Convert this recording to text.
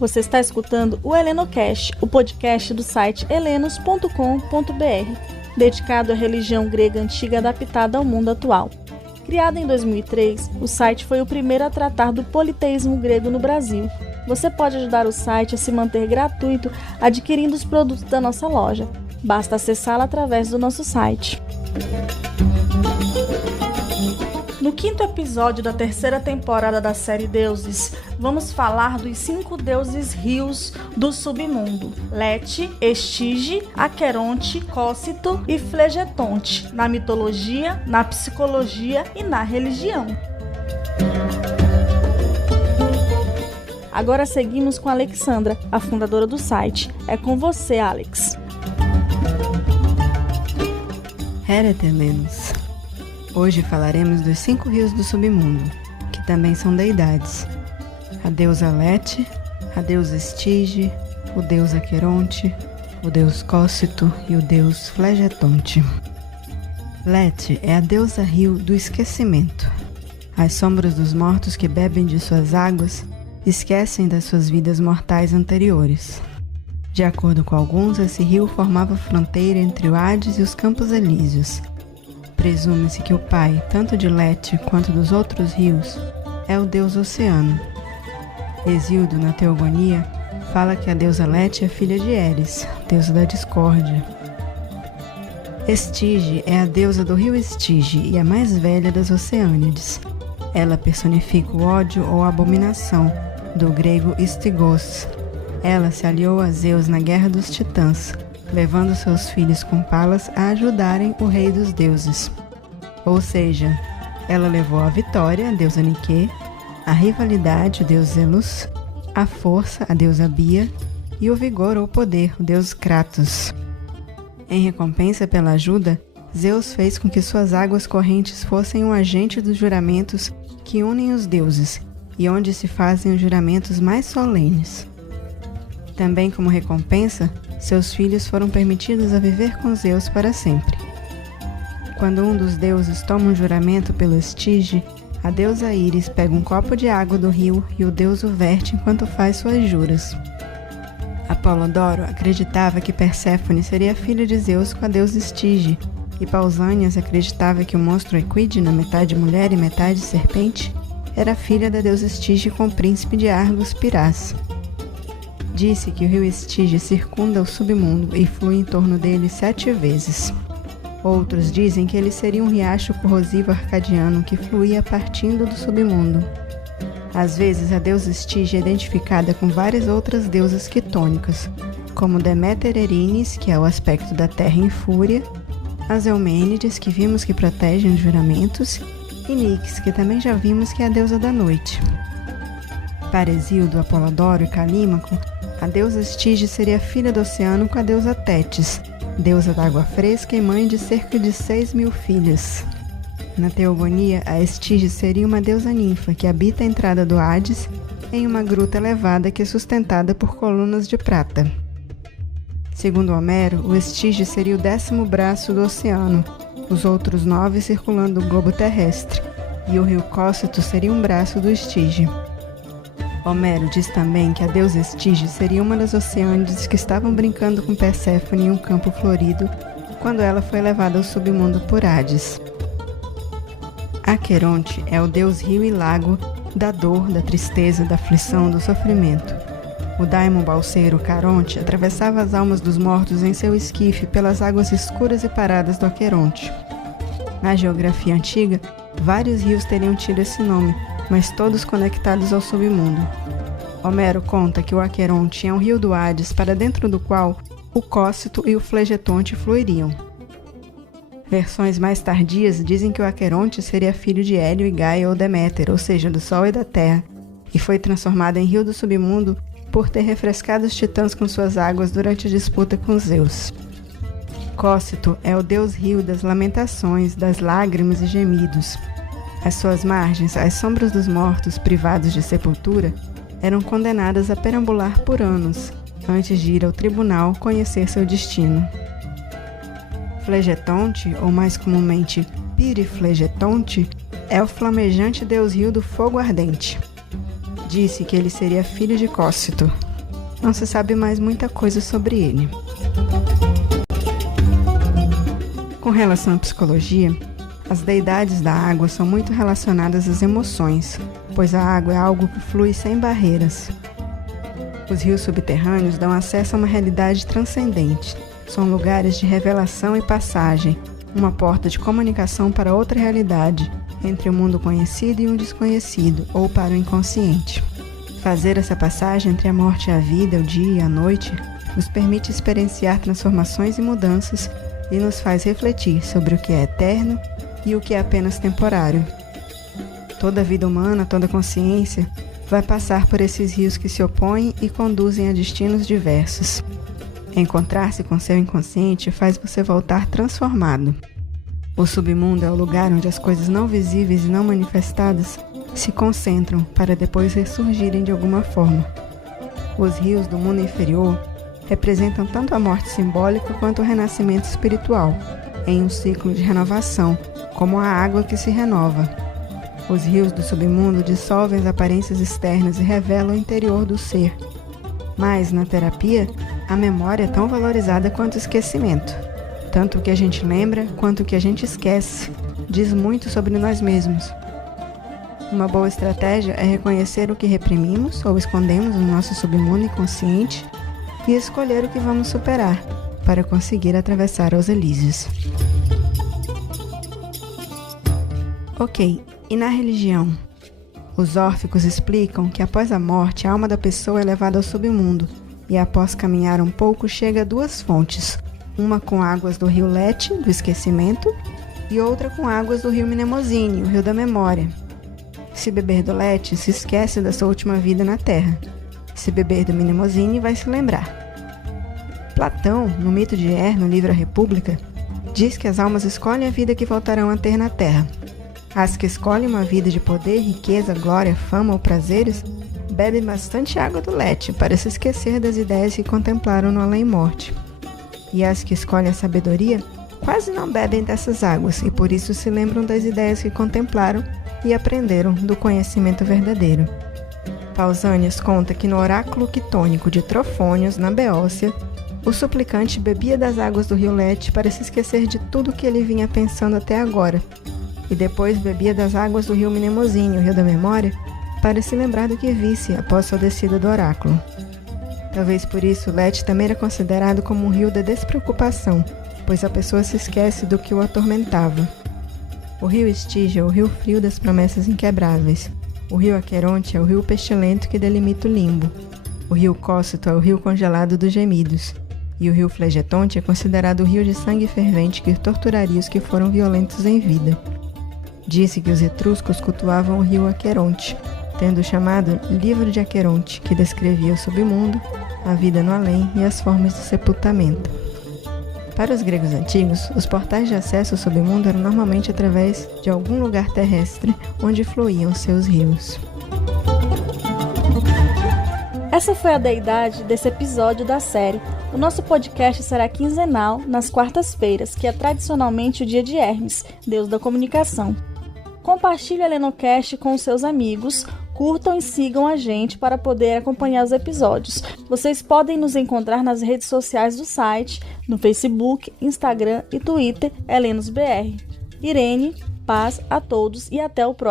Você está escutando o HelenoCast, o podcast do site helenos.com.br, dedicado à religião grega antiga adaptada ao mundo atual. Criado em 2003, o site foi o primeiro a tratar do politeísmo grego no Brasil. Você pode ajudar o site a se manter gratuito adquirindo os produtos da nossa loja. Basta acessá-la através do nosso site. No quinto episódio da terceira temporada da série Deuses, vamos falar dos 5 deuses rios do submundo: Lete, Estige, Aqueronte, Cócito e Flegetonte, na mitologia, na psicologia e na religião. Agora seguimos com a Alexandra, a fundadora do site. É com você, Alex. Helenos. Hoje falaremos dos 5 rios do submundo, que também são deidades: a deusa Lete, a deusa Estige, o deus Aqueronte, o deus Cócito e o deus Flegetonte. Lete é a deusa rio do esquecimento. As sombras dos mortos que bebem de suas águas esquecem das suas vidas mortais anteriores. De acordo com alguns, esse rio formava fronteira entre o Hades e os Campos Elíseos. Presume-se que o pai, tanto de Lete quanto dos outros rios, é o deus Oceano. Hesíodo, na Teogonia, fala que a deusa Lete é filha de Eris, deusa da discórdia. Estige é a deusa do rio Estige e a mais velha das Oceânides. Ela personifica o ódio ou abominação, do grego istigos. Ela se aliou a Zeus na Guerra dos Titãs, levando seus filhos com Palas a ajudarem o rei dos deuses. Ou seja, ela levou a vitória, a deusa Nike, a rivalidade, o deus Zelos, a força, a deusa Bia, e o vigor ou poder, o deus Kratos. Em recompensa pela ajuda, Zeus fez com que suas águas correntes fossem um agente dos juramentos que unem os deuses e onde se fazem os juramentos mais solenes. Também como recompensa, seus filhos foram permitidos a viver com Zeus para sempre. Quando um dos deuses toma um juramento pelo Estige, a deusa Íris pega um copo de água do rio e o deus o verte enquanto faz suas juras. Apolodoro acreditava que Perséfone seria filha de Zeus com a deusa Estige, e Pausânias acreditava que o monstro Equidna, metade mulher e metade serpente, era filha da deusa Estige com o príncipe de Argos, Pirás. Disse que o rio Estige circunda o submundo e flui em torno dele 7 vezes. Outros dizem que ele seria um riacho corrosivo arcadiano que fluía partindo do submundo. Às vezes, a deusa Estige é identificada com várias outras deusas quitônicas, como Deméter Erinis, que é o aspecto da terra em fúria, as Eumênides, que vimos que protegem os juramentos, e Nix, que também já vimos que é a deusa da noite. Para Hesíodo, Apolodoro e Calímaco, a deusa Estige seria filha do oceano com a deusa Tétis, deusa da água fresca e mãe de cerca de 6.000 filhas. Na Teogonia, a Estige seria uma deusa ninfa que habita a entrada do Hades em uma gruta elevada que é sustentada por colunas de prata. Segundo Homero, o Estige seria o 10º braço do oceano, os outros 9 circulando o globo terrestre, e o rio Cócito seria um braço do Estige. Homero diz também que a deusa Estige seria uma das Oceânides que estavam brincando com Perséfone em um campo florido quando ela foi levada ao submundo por Hades. Aqueronte é o deus rio e lago da dor, da tristeza, da aflição, do sofrimento. O daimon balseiro Caronte atravessava as almas dos mortos em seu esquife pelas águas escuras e paradas do Aqueronte. Na geografia antiga, vários rios teriam tido esse nome, mas todos conectados ao submundo. Homero conta que o Aqueronte é um rio do Hades para dentro do qual o Cócito e o Flegetonte fluiriam. Versões mais tardias dizem que o Aqueronte seria filho de Hélio e Gaia ou Deméter, ou seja, do Sol e da Terra, e foi transformado em rio do submundo por ter refrescado os titãs com suas águas durante a disputa com Zeus. Cócito é o deus rio das lamentações, das lágrimas e gemidos. Às suas margens, as sombras dos mortos privados de sepultura eram condenadas a perambular por anos, antes de ir ao tribunal conhecer seu destino. Flegetonte, ou mais comumente Piriflegetonte, é o flamejante deus rio do fogo ardente. Disse que ele seria filho de Cócito. não se sabe mais muita coisa sobre ele. Com relação à psicologia, as deidades da água são muito relacionadas às emoções, pois a água é algo que flui sem barreiras. Os rios subterrâneos dão acesso a uma realidade transcendente. São lugares de revelação e passagem, uma porta de comunicação para outra realidade, entre o mundo conhecido e um desconhecido, ou para o inconsciente. Fazer essa passagem entre a morte e a vida, o dia e a noite, nos permite experienciar transformações e mudanças e nos faz refletir sobre o que é eterno e o que é apenas temporário. Toda vida humana, toda consciência, vai passar por esses rios que se opõem e conduzem a destinos diversos. Encontrar-se com seu inconsciente faz você voltar transformado. O submundo é o lugar onde as coisas não visíveis e não manifestadas se concentram para depois ressurgirem de alguma forma. Os rios do mundo inferior representam tanto a morte simbólica quanto o renascimento espiritual, em um ciclo de renovação, como a água que se renova. Os rios do submundo dissolvem as aparências externas e revelam o interior do ser. Mas, na terapia, a memória é tão valorizada quanto o esquecimento. Tanto o que a gente lembra quanto o que a gente esquece diz muito sobre nós mesmos. Uma boa estratégia é reconhecer o que reprimimos ou escondemos no nosso submundo inconsciente e escolher o que vamos superar para conseguir atravessar os Elíseos. Ok, e na religião? Os órficos explicam que após a morte, a alma da pessoa é levada ao submundo e após caminhar um pouco chega a duas fontes, uma com águas do rio Lete, do esquecimento, e outra com águas do rio Mnemosine, o rio da memória. Se beber do Lete, se esquece da sua última vida na Terra. Se beber do Mnemosine, vai se lembrar. Platão, no mito de no livro A República, diz que as almas escolhem a vida que voltarão a ter na Terra. As que escolhem uma vida de poder, riqueza, glória, fama ou prazeres, bebem bastante água do Lete para se esquecer das ideias que contemplaram no além-morte. E as que escolhem a sabedoria quase não bebem dessas águas e por isso se lembram das ideias que contemplaram e aprenderam do conhecimento verdadeiro. Pausanias conta que no oráculo quitônico de Trofônios, na Beócia, o suplicante bebia das águas do rio Lete para se esquecer de tudo que ele vinha pensando até agora, e depois bebia das águas do rio Mnemosine, o rio da memória, para se lembrar do que visse após sua descida do oráculo. Talvez por isso Lete também era considerado como um rio da despreocupação, pois a pessoa se esquece do que o atormentava. O rio Estige é o rio frio das promessas inquebráveis. O rio Aqueronte é o rio pestilento que delimita o limbo. O rio Cócito é o rio congelado dos gemidos. E o rio Flegetonte é considerado o rio de sangue fervente que torturaria os que foram violentos em vida. Disse que os etruscos cultuavam o rio Aqueronte, tendo chamado Livro de Aqueronte, que descrevia o submundo, a vida no além e as formas de sepultamento. Para os gregos antigos, os portais de acesso ao submundo eram normalmente através de algum lugar terrestre onde fluíam seus rios. Essa foi a deidade desse episódio da série. O nosso podcast será quinzenal, nas quartas-feiras, que é tradicionalmente o dia de Hermes, deus da comunicação. Compartilhe a Lenocast com os seus amigos, curtam e sigam a gente para poder acompanhar os episódios. Vocês podem nos encontrar nas redes sociais do site, no Facebook, Instagram e Twitter, HelenosBR. Irene, paz a todos e até o próximo.